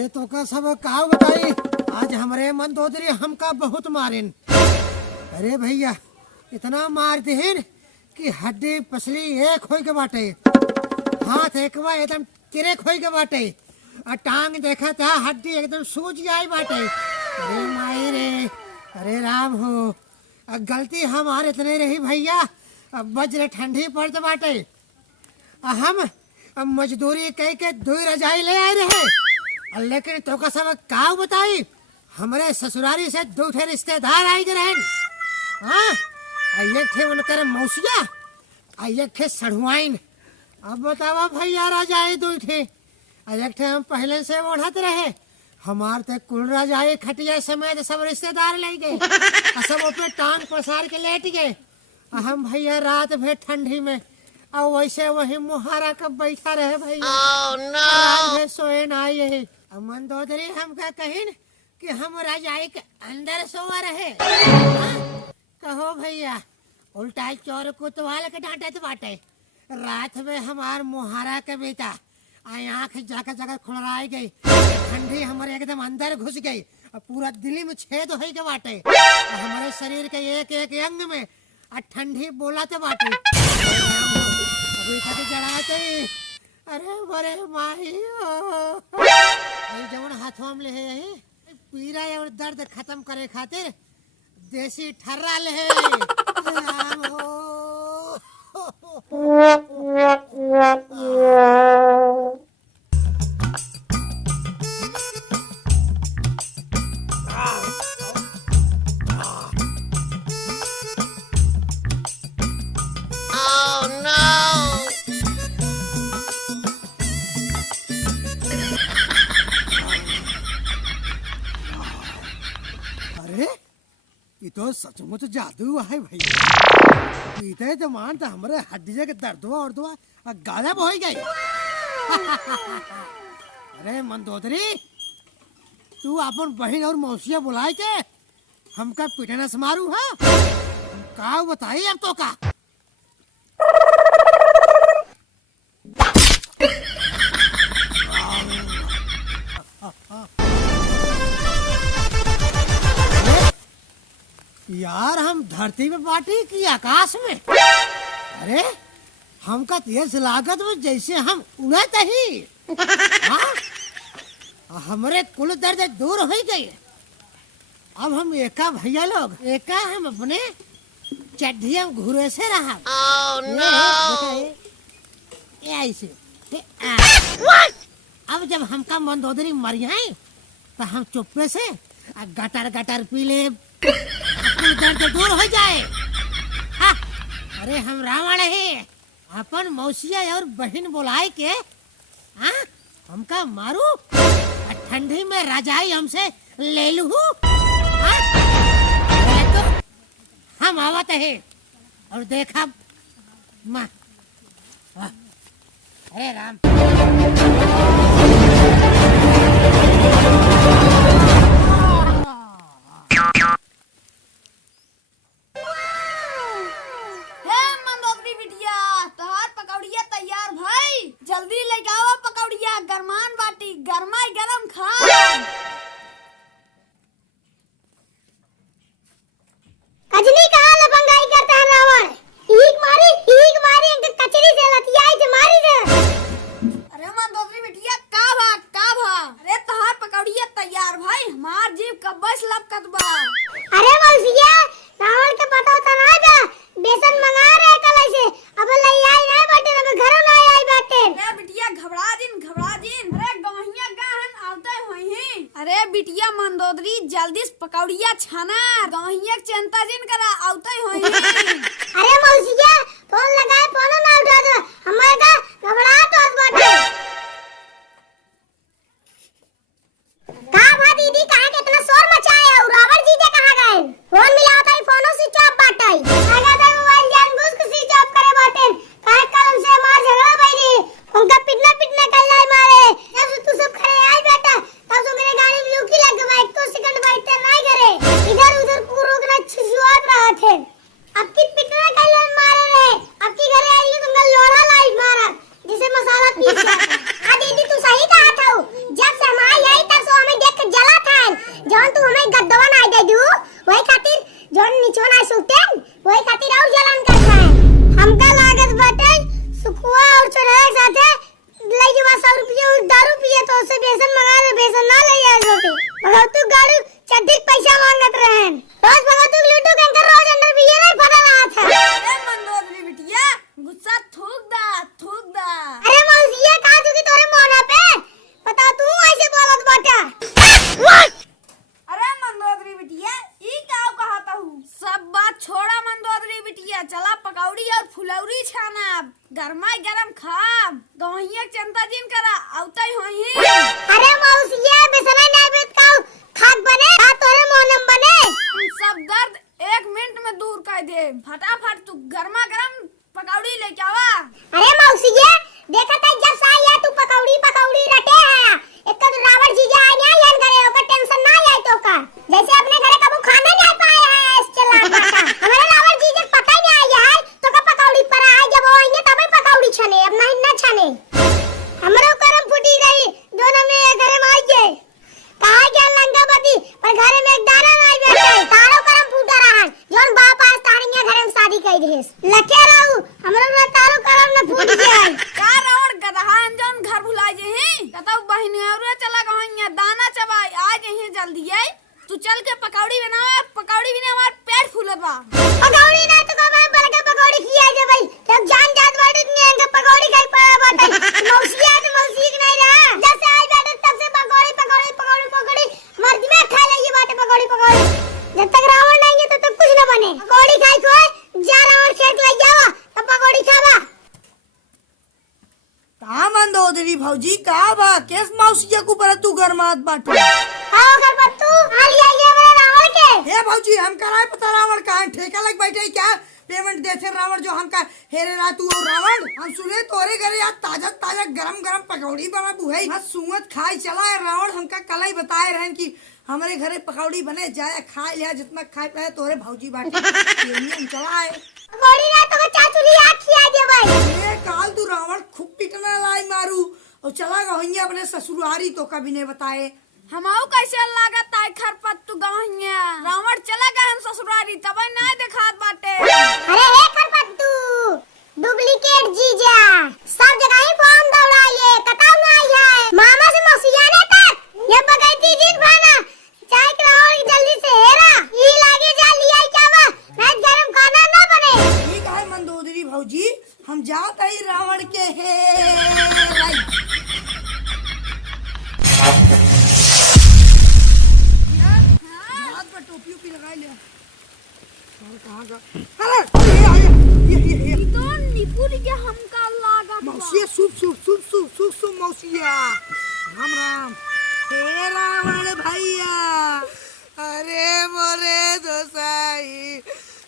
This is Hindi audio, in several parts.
अरे तो का सब का बताई, आज हमारे मंदोदरी हमका बहुत मारिन। अरे भैया इतना मार दिहिन कि हड्डी पसली एक होई के बाटे, हाथ एकवा एकदम तिरेक होई के बाटे, और टांग देखा था हड्डी एकदम सूज आई बाटे। अरे माई रे, अरे राम हो, गलती हमारे इतने रही भैया, वज्र ठंडी पड़त बाटे, हम मजदूरी कह के दुई रजाई ले आए रहे, लेकिन तो का सब का बताई, हमारे ससुरारी से दो ठे रिश्तेदार आई के रहे। हाँ, एक थे उनकर मौसिया, एक थे सढ़ुआइन। अब बतावा भैया रजाई दो थे, एक थे हम पहले से ओढ़त रहे, हमार ते कुल रजाई खटिया समेत सब रिश्तेदार ले गए, सब ऊपर टांग पसार के लेट गए। हम भैया रात भर ठंडी में और वैसे वही मुहारा कब बैठा रहे भैया। रात भर सोए ना आई। अब मंदोदरी हमका कहिन कि हम रजाई के अंदर सोवा रहे। कहो भैया, उल्टा चोर कुतवाल के डांटत बाटे। रात में हमार मुहारा के बेटा आँख जगह जगह खुलराई गई, ठंडी हमारे एकदम अंदर घुस गई और पूरा दिल्ली में छेद हो के बाटे, हमारे शरीर के एक एक अंग में ठंडी बोला तो बाटे। अभी तक जड़ाते, अरे बड़े माही जवन हाथों में ले पीड़ा और दर्द खत्म करे खातिर देसी ठर्रा ले। तो सचमुच जादू है भैया, पीते तो मानता हमारे हड्डिया के दर्दवा और दुआ गायब हो गई। अरे मंदोदरी, तू अपन बहन और मौसिया बुलाए के हमका पिटना से मारू है, का बताई अब तो का। यार हम धरती में बाटी कि आकाश में? अरे हमका तेज लागत में जैसे हम उड़त ही। हमारे कुल दर्द दूर हो गए। अब हम एका भैया लोग एका हम अपने चड्ढिया घूरे से रहा। ऐसे अब जब हमका मंदोदरी मर जाए तो हम चुप्पे से गटर गटर पी ले, दर्द दूर हो जाए। हाँ, अरे हम रावण है, अपन मौसिया और बहन बुलाए के हाँ हमका मारू, ठंडी में रजाई हमसे ले लू। हाँ? तो हम आवत है और देखा माँ। अरे राम, जल्दी लेके आओ पकौड़िया, गरमान बाटी गरमा गरम खा। कजनी कहाँ लफंगाई करता है रावण, एक मारी कचरी से लतियाई से मारी से। अरे मंदोदरी बिटिया का भा, अरे तहार पकौड़िया तैयार भाई, हमार जीव कब्बस लपकत बा। अरे मौसिया, रावण के पता होता ना बा, बेसन मंगा रहे कल से, अब लई आई ना बाटे, अब घरों ना आई बाटे। अरे बिटिया घबरा जिन, अरे गवहिया गाहन आवते होई हैं। अरे बिटिया मंदोदरी जल्दी से पकौड़िया छाना, गवहिया चिंता जिन करा आवते होई हैं। अरे मौसिया, फोन लगाए फोन ना उठा दो, हमारे का घबराहट होत बाटे। का दीदी कहाँ के इतना शोर मचाए और रावण जी के कहाँ गए? फोन मिलाओ तो फोनो स्विच ऑफ बाटे। आगे तो मोबाइल जानबूझ के स्विच ऑफ करे बाटे, काहे कलम से मार झगड़ा भइली, उनका पिटना कर लाई मारे। जब तू सब खड़े आई बेटा, तब तो मेरे गाड़ी में लुकी लग गई, 1 सेकंड बैठते नहीं करे, इधर उधर को रोकना छुजुआत रहा थे। अब चला पकौड़ी और फुलौरी छाना गरमा गरम खाब गवहिया चिंता जिन करा औतई होई। अरे मौसिया बेसना नाबेत का खाक बने का तोरे मोनम बने। सब दर्द 1 मिनट में दूर कर दे। फटाफट तू गरमा गरम पकौड़ी लेके आवा। अरे मौसिया देखा था जब से आया तू पकौड़ी पकौड़ी रटे है एक तो रावण जी जा आया यान करे ओकर टेंशन ना आए तो का जैसे अपने घरे कबू खाना नहीं पाए है इस चला पाता हमारे रावण जी जब पता ही नहीं आया है तो का पकौड़ी पर आए जब वो आएंगे तब ही पकौड़ी छने अब नहीं ना छने हमरो करम फूटी रही दोनों में घरे में आई गए कहा क्या लंगावती पर घरे में एक दाना नहीं बैठे तारो करम फूटा रहा जोन बाप आज तारिया घरे में शादी कर देस लखे रहू हमरो ना तारो करम ना फूट जाए का रावण गदहान जोन घर भुला जे हैं कतौ बहिन और चला गवहिया दाना चबाई आज यही जल्दी आई तू चल के पकौड़ी बनावा पकौड़ी बिना हमार पेट फूलत बा। पकौड़ी ना तो मैं बलके पकौड़ी खिया दे भाई जब जान जात बाटे ने अंग पकौड़ी खाई पड़ा बाटे मौसिया तो मौसी नहीं रहा जैसे आज बाटे तब से पकौड़ी पकौड़ी पकौड़ी पकौड़ी हमार दिमाग खा जाइए बाटे पकौड़ी पकौड़ी जब तक रावण नहीं है तब कुछ ना बने पकौड़ी खाई कोई जा रावण खेत ले जावा तब पकौड़ी खावा। का मंदोदरी भौजी का बा केस मौसिया को पर तू गरमात बाटू। आओ घर पर तू हाल आइए मेरे रावण के हे भौजी हम कराए पता रावण का ठेका लग बैठे क्या पेमेंट देते रावण जो हमका हेरे रा तू और रावण हम सुने तोरे घरे यार ताजा ताजा गरम गरम पकौड़ी बना बुहई बस सुंगत खाई चला है रावण हमका कल ही बताए रहन कि हमारे घरे पकौड़ी बने जाए खाए लिया जितना खाए पाए तोरे भौजी बाटे हम चला है पकौड़ी ना तो चाचुरी आँख खिया दे भाई ये काल तू रावण खूब पिटना लाई मारू और चला गवैया अपने ससुरारी तो कभी ने बताए हमाऊ कैसे लागत आई खरपत्तू गवहिया रावण चला गए हम ससुरारी तब नहीं देखात बाटे। अरे हे खरपत्तू डुप्लीकेट जीजा सब जगह ही फॉर्म दौड़ाइए कताऊ ना आई है मामा से मौसिया ने तक ये बगैती जिन भाना चाय कराओ जल्दी से हेरा ई लागे जा लिया क्या बा मैं गरम खाना ना बने। ठीक है मंदोदरी भौजी हम जात आई रावण के हे टोपी उपी लगा लिया कहाँ का अरे तो निपुर के हमका लागत मौसिया सुप सुप सुप सुप सुप सुप मौसिया राम राम हे रावण भैया अरे मोरे दोसाई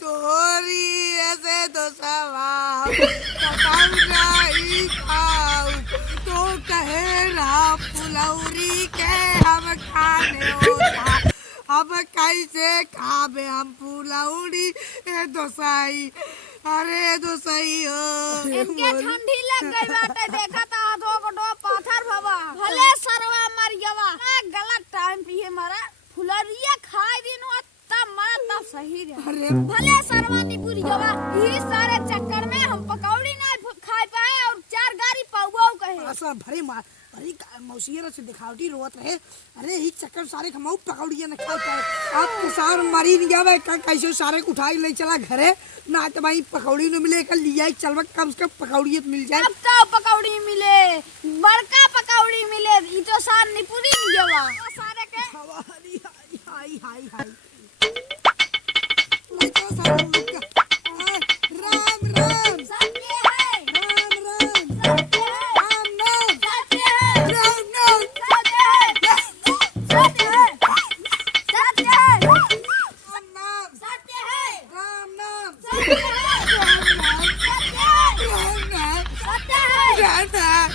तोरी ऐसे दोसावा कताऊ नहीं खाऊ तो कहे रा फुलौरी के हम खाने होता अब कैसे खाबे हम फुलौरी ए दोसाई अरे दोसाई हो इनके ठंडी लग गई बाटे देखा ता आधो गोडो पाथर भवा भले सरवा मर गवा गलत टाइम पिए मरा फुलरिया खाई दिन तब मरा तब सही रे अरे भले सरवा नी पूरी गवा ई सारे चक्कर में हम पकौड़ी ना खाई पाए और 4 गाड़ी पाऊ कहे ऐसा भरे मार अरे मौसिया से दिखावटी रोत रहे अरे ही चक्कर सारे खमाऊ पकौड़िया न खा पाए आप तो सार मारी नहीं जावे कैसे सारे उठाई ले चला घरे ना तो भाई पकौड़ी न मिले कल लिया चलवा कम से कम पकौड़ी मिल जाए अब तो पकौड़ी मिले बड़का पकौड़ी मिले ई तो सार निपुरी नहीं गवा सारे के हाय हाय हाय हाय मैं तो सारे राम राम सत्य है राम राम सत्य है राम नाम सत्य है राम नाम सत्य है सत्य है सत्य है राम नाम सत्य है राम नाम सत्य है राम नाम सत्य है राम नाम सत्य है राम नाम